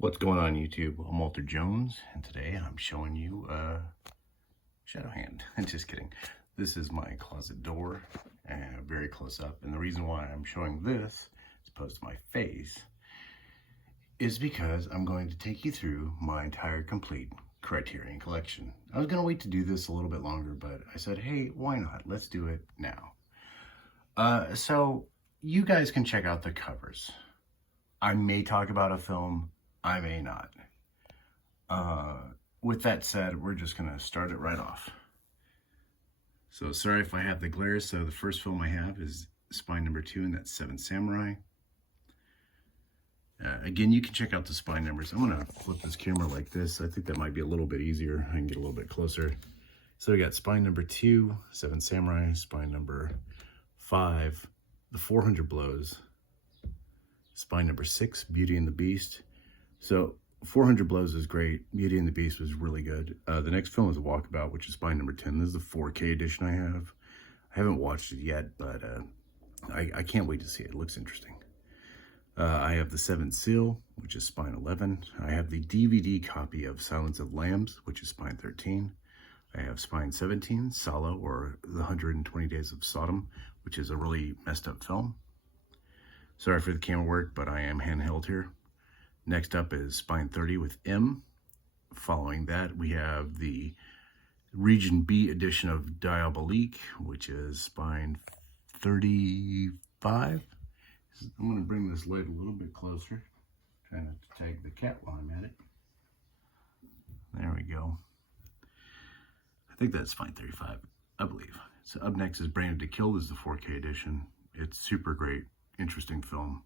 What's going on YouTube? I'm Walter Jones, and today I'm showing you shadow hand. Just kidding. This is my closet door, very close up. And the reason why I'm showing this as opposed to my face is because I'm going to take you through my entire complete Criterion collection. I was going to wait to do this a little bit longer, but I said, hey, why not? Let's do it now. So you guys can check out the covers. I may talk about a film, I may not. With that said, we're just going to start it right off. So sorry if I have the glare. So the first film I have is Spine number 2, and that's Seven Samurai. Again, you can check out the spine numbers. I'm going to flip this camera like this. I think that might be a little bit easier. I can get a little bit closer. So we got spine number 2, Seven Samurai, spine number 5, The 400 Blows, spine number 6, Beauty and the Beast. So 400 Blows is great. Beauty and the Beast was really good. The next film is A Walkabout, which is spine number 10. This is the 4K edition I have. I haven't watched it yet, but I can't wait to see it. It looks interesting. I have The Seventh Seal, which is spine 11. I have the DVD copy of Silence of Lambs, which is spine 13. I have spine 17, Salo, or The 120 Days of Sodom, which is a really messed up film. Sorry for the camera work, but I am handheld here. Next up is spine 30 with M. Following that, we have the Region B edition of Diabolique, which is spine 35. I'm going to bring this light a little bit closer. Trying not to tag the cat while I'm at it. There we go. I think that's spine 35, I believe. So up next is Branded to Kill. This is the 4K edition. It's super great, interesting film.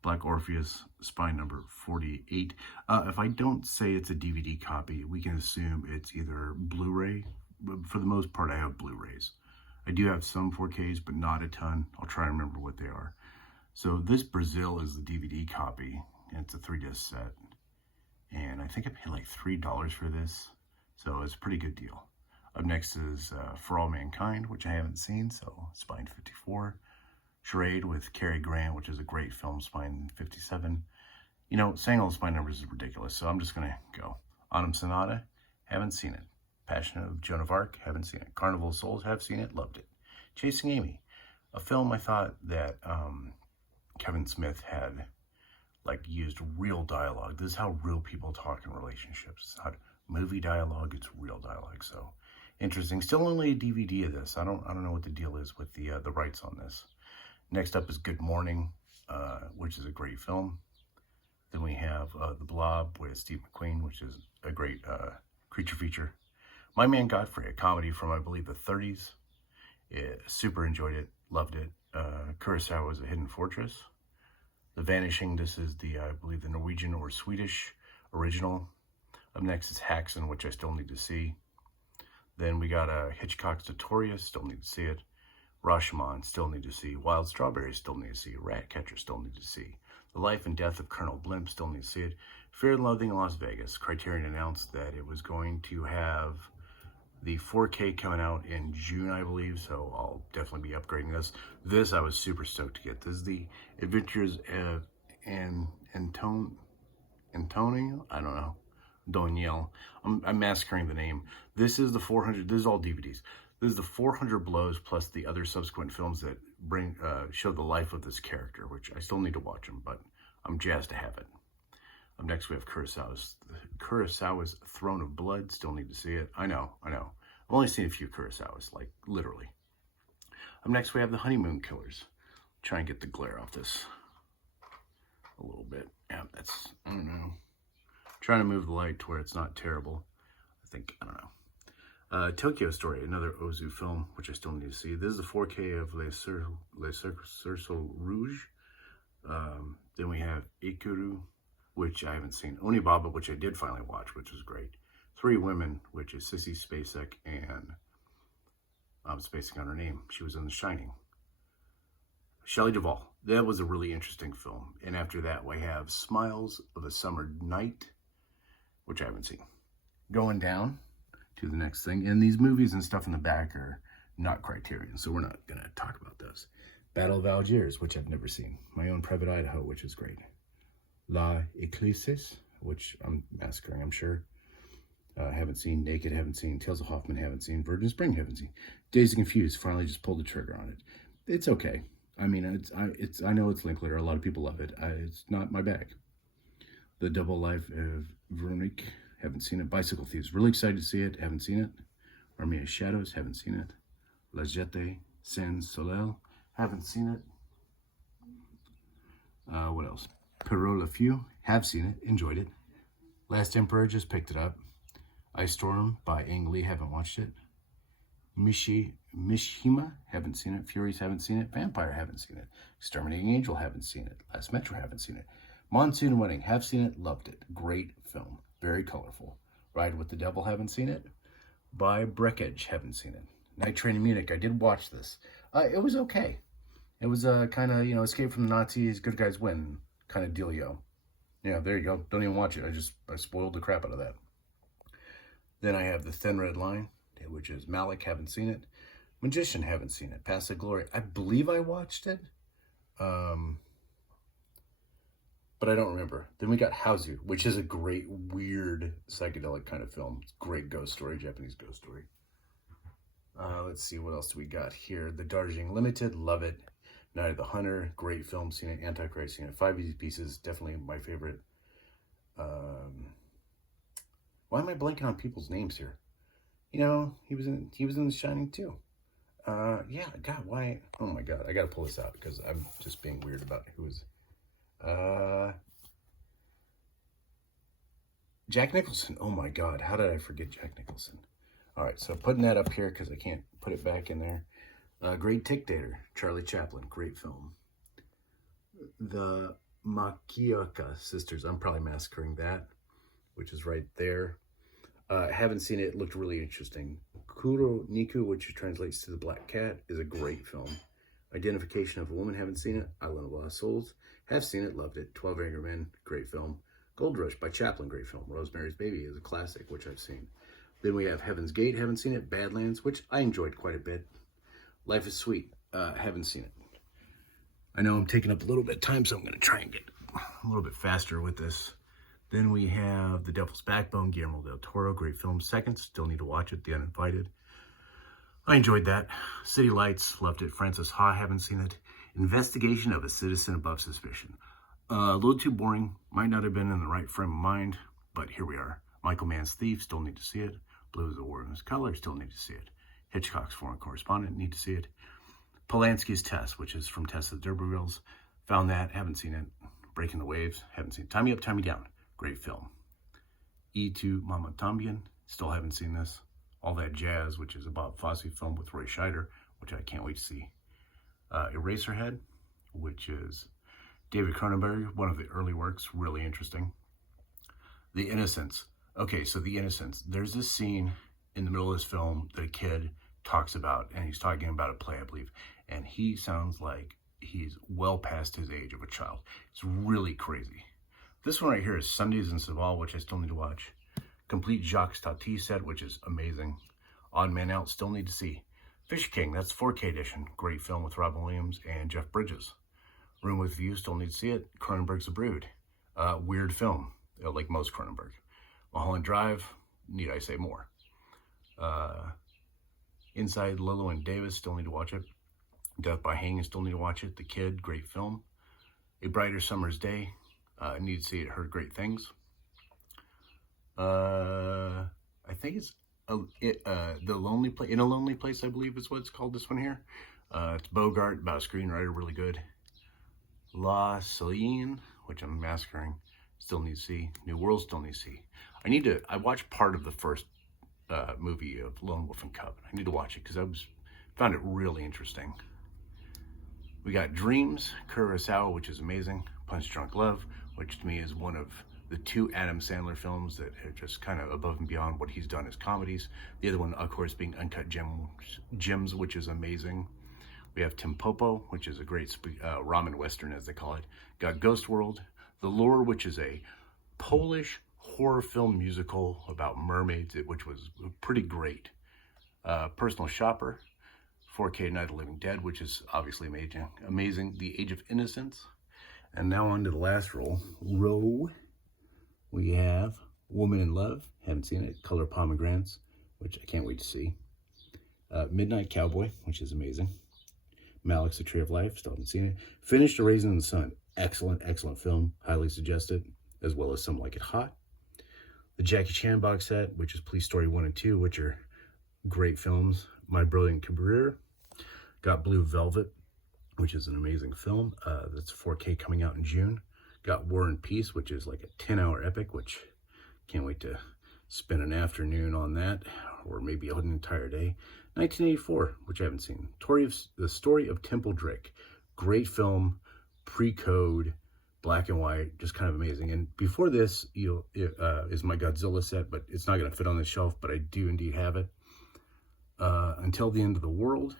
Black Orpheus, spine number 48. If I don't say it's a DVD copy, we can assume it's either Blu-ray. For the most part, I have Blu-rays. I do have some 4Ks, but not a ton. I'll try to remember what they are. So this Brazil is the DVD copy. It's a 3-disc set. And I think I paid like $3 for this. So it's a pretty good deal. Up next is For All Mankind, which I haven't seen, so spine 54. Charade with Cary Grant, which is a great film, spine 57. You know, saying all the spine numbers is ridiculous, so I'm just going to go. Autumn Sonata, haven't seen it. Passion of Joan of Arc, haven't seen it. Carnival of Souls, have seen it, loved it. Chasing Amy, a film I thought that Kevin Smith had used real dialogue. This is how real people talk in relationships. It's not movie dialogue, it's real dialogue. So interesting. Still only a DVD of this. I don't know what the deal is with the rights on this. Next up is Good Morning, which is a great film. Then we have The Blob with Steve McQueen, which is a great creature feature. My Man Godfrey, a comedy from, I believe, the 30s. Super enjoyed it, loved it. Kurosawa's A Hidden Fortress. The Vanishing, this is the, I believe, the Norwegian or Swedish original. Up next is Haxan, which I still need to see. Then we got Hitchcock's Notorious, still need to see it. Rashomon, still need to see. Wild Strawberries, still need to see. Ratcatcher, still need to see. The Life and Death of Colonel Blimp, still need to see it. Fear and Loathing in Las Vegas. Criterion announced that it was going to have the 4K coming out in June, I believe, so I'll definitely be upgrading this. This I was super stoked to get. This is the Adventures of Antonio? I don't know. Doniel. I'm massacring the name. This is the 400, this is all DVDs. This is the 400 Blows plus the other subsequent films that show the life of this character, which I still need to watch them, but I'm jazzed to have it. Up next we have Kurosawa's Throne of Blood. Still need to see it. I know. I've only seen a few Kurosawas, like literally. Up next we have The Honeymoon Killers. Try and get the glare off this a little bit. Yeah, that's, I don't know. Trying to move the light to where it's not terrible. I don't know. Tokyo Story, another Ozu film, which I still need to see. This is the 4K of Les Cerceaux Rouge. Then we have Ikuru, which I haven't seen. Onibaba, which I did finally watch, which was great. Three Women, which is Sissy Spacek, and I'm spacing on her name. She was in The Shining. Shelley Duvall. That was a really interesting film. And after that, we have Smiles of a Summer Night, which I haven't seen. Going down to the next thing. And these movies and stuff in the back are not Criterion, so we're not going to talk about those. Battle of Algiers, which I've never seen. My Own Private Idaho, which is great. La Eclipses, which I'm massacring, I'm sure. Haven't seen. Naked, haven't seen. Tales of Hoffman, haven't seen. Virgin Spring, haven't seen. Dazed and Confused, finally just pulled the trigger on it. It's okay. I mean, I know it's Linklater. A lot of people love it. It's not my bag. The Double Life of Veronique, haven't seen it. Bicycle Thieves, really excited to see it. Haven't seen it. Army of Shadows, haven't seen it. La Jetée Sans Soleil, haven't seen it. What else? Perrault Le Fou, have seen it, enjoyed it. Last Emperor, just picked it up. Ice Storm by Ang Lee, haven't watched it. Mishima, haven't seen it. Furies, haven't seen it. Vampire, haven't seen it. Exterminating Angel, haven't seen it. Last Metro, haven't seen it. Monsoon Wedding, have seen it, loved it. Great film, very colorful. Ride with the Devil, haven't seen it. By Breckage, haven't seen it. Night Train in Munich, I did watch this. It was okay. It was kind of, escape from the Nazis, good guys win kind of dealio. Yeah, there you go. Don't even watch it. I spoiled the crap out of that. Then I have The Thin Red Line, which is Malik, haven't seen it. Magician, haven't seen it. Past the Glory, I believe I watched it. But I don't remember. Then we got Hausu, which is a great, weird, psychedelic kind of film. It's a great ghost story, Japanese ghost story. Let's see, what else do we got here? The Darjeeling Limited, love it. Night of the Hunter, great film, seen it. Antichrist, seen it. 5 Easy Pieces, definitely my favorite. Why am I blanking on people's names here? He was in The Shining too. Yeah, God, why? Oh my God, I gotta pull this out because I'm just being weird about who was. Jack Nicholson. Oh my God, how did I forget Jack Nicholson? All right, so putting that up here because I can't put it back in there. Great Dictator, Charlie Chaplin, great film. The Makioka Sisters, I'm probably massacring that, which is right there. Haven't seen it, looked really interesting. Kuro Niku, which translates to The Black Cat, is a great film. Identification of a Woman, haven't seen it. Island of Lost Souls, have seen it, loved it. 12 Angry Men, great film. Gold Rush by Chaplin, great film. Rosemary's Baby is a classic, which I've seen. Then we have Heaven's Gate, haven't seen it. Badlands, which I enjoyed quite a bit. Life is Sweet, haven't seen it. I know I'm taking up a little bit of time, so I'm going to try and get a little bit faster with this. Then we have The Devil's Backbone, Guillermo del Toro, great film. Seconds, still need to watch it. The Uninvited, I enjoyed that. City Lights, loved it. Francis Ha, haven't seen it. Investigation of a Citizen Above Suspicion. A little too boring, might not have been in the right frame of mind, but here we are. Michael Mann's Thief, still need to see it. Blue is the Warden's Color, still need to see it. Hitchcock's Foreign Correspondent, need to see it. Polanski's Test, which is from Tess of the D'Urbervilles, found that, haven't seen it. Breaking the Waves, haven't seen it. Tie Me Up, Tie Me Down, great film. E2 Mama Tambien, still haven't seen this. All That Jazz, which is a Bob Fosse film with Roy Scheider, which I can't wait to see. Eraserhead, which is David Cronenberg, one of the early works, really interesting. The Innocents. Okay, so The Innocents. There's this scene in the middle of this film that a kid talks about, and he's talking about a play, I believe, and he sounds like he's well past his age of a child. It's really crazy. This one right here is Sundays in Saval, which I still need to watch. Complete Jacques Tati set, which is amazing. Odd Man Out, still need to see. Fish King, that's 4K edition. Great film with Robin Williams and Jeff Bridges. Room with View, still need to see it. Cronenberg's The Brood. Weird film, like most Cronenberg. Mulholland Drive, need I say more. Inside Llewyn Davis, still need to watch it. Death by Hanging, still need to watch it. The Kid, great film. A Brighter Summer's Day, need to see it. Heard great things. I think it's The Lonely Place. In a Lonely Place, I believe is what it's called. This one here. It's Bogart, about a screenwriter, really good. La Celine, which I'm massacring, still need to see. New World, still need to see. I watched part of the first movie of Lone Wolf and Cub. I need to watch it because I found it really interesting. We got Dreams, Kurosawa, which is amazing. Punch Drunk Love, which to me is one of the 2 Adam Sandler films that are just kind of above and beyond what he's done as comedies. The other one, of course, being Uncut Gems, which is amazing. We have Timpopo, which is a great ramen western, as they call it. Got Ghost World, The Lure, which is a Polish horror film musical about mermaids, which was pretty great. Personal Shopper, 4K Night of the Living Dead, which is obviously amazing. The Age of Innocence. And now on to the last row, We have Woman in Love, haven't seen it. Color Pomegranates, which I can't wait to see. Midnight Cowboy, which is amazing. Malik's The Tree of Life, still haven't seen it. Finished A Raisin in the Sun, excellent, excellent film. Highly suggested, as well as Some Like It Hot. The Jackie Chan box set, which is Police Story 1 and 2, which are great films. My Brilliant Career. Got Blue Velvet, which is an amazing film. That's 4K coming out in June. Got War and Peace, which is like a 10-hour epic, which can't wait to spend an afternoon on that, or maybe an entire day. 1984, which I haven't seen. The Story of Temple Drake. Great film, pre-code, black and white, just kind of amazing. And before this is my Godzilla set, but it's not going to fit on the shelf, but I do indeed have it. Until the End of the World.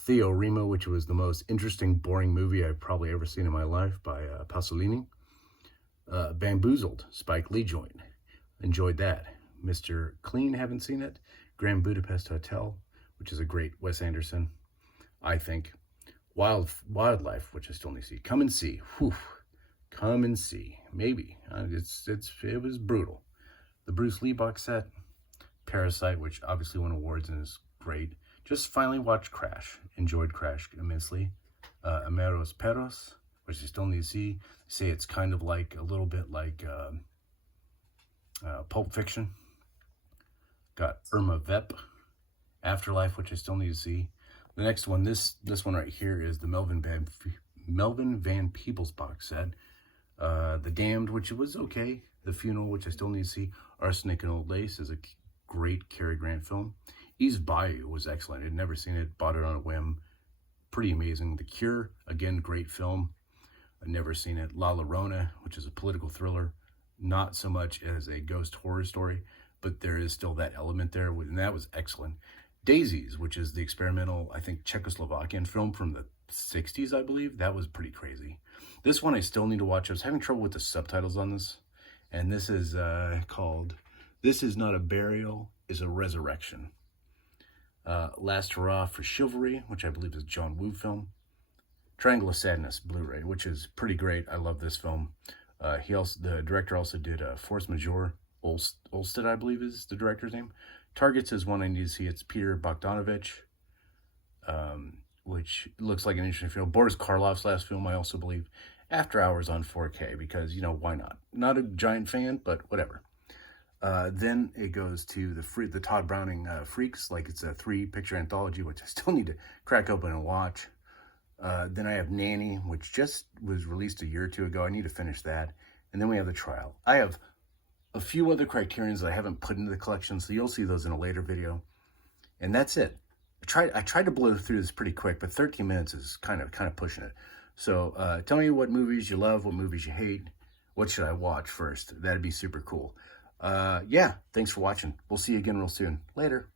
Theo Remo, which was the most interesting, boring movie I've probably ever seen in my life, by Pasolini. Bamboozled, Spike Lee joint. Enjoyed that. Mr. Clean, haven't seen it. Grand Budapest Hotel, which is a great Wes Anderson, I think. Wildlife, which I still need to see. Come and See. Whew. Come and See. Maybe. It was brutal. The Bruce Lee box set. Parasite, which obviously won awards and is great. Just finally watched Crash. Enjoyed Crash immensely. Ameros Perros, which I still need to see. They say it's kind of like, a little bit like Pulp Fiction. Got Irma Vep. Afterlife, which I still need to see. The next one, this one right here, is the Melvin Van Peebles box set. The Damned, which was okay. The Funeral, which I still need to see. Arsenic and Old Lace is a great Cary Grant film. Eve's Bayou was excellent. I'd never seen it. Bought it on a whim. Pretty amazing. The Cure, again, great film. I've never seen it. La Llorona, which is a political thriller. Not so much as a ghost horror story, but there is still that element there, and that was excellent. Daisies, which is the experimental, I think, Czechoslovakian film from the 60s, I believe. That was pretty crazy. This one I still need to watch. I was having trouble with the subtitles on this, and this is called This Is Not a Burial, Is a Resurrection. Last Hurrah for Chivalry, which I believe is a John Woo film. Triangle of Sadness Blu-ray, which is pretty great. I love this film. The director also did Force Majeure. Olsted, I believe, is the director's name. Targets is one I need to see. It's Peter Bogdanovich, which looks like an interesting film. Boris Karloff's last film, I also believe. After Hours on 4K, because, why not? Not a giant fan, but whatever. Then it goes to the Todd Browning Freaks, like it's a 3-picture anthology, which I still need to crack open and watch. Then I have Nanny, which just was released a year or two ago. I need to finish that. And then we have The Trial. I have a few other Criterions that I haven't put into the collection, so you'll see those in a later video. And that's it. I tried to blow through this pretty quick, but 13 minutes is kind of pushing it. So tell me what movies you love, what movies you hate. What should I watch first? That'd be super cool. Yeah, thanks for watching. We'll see you again real soon. Later.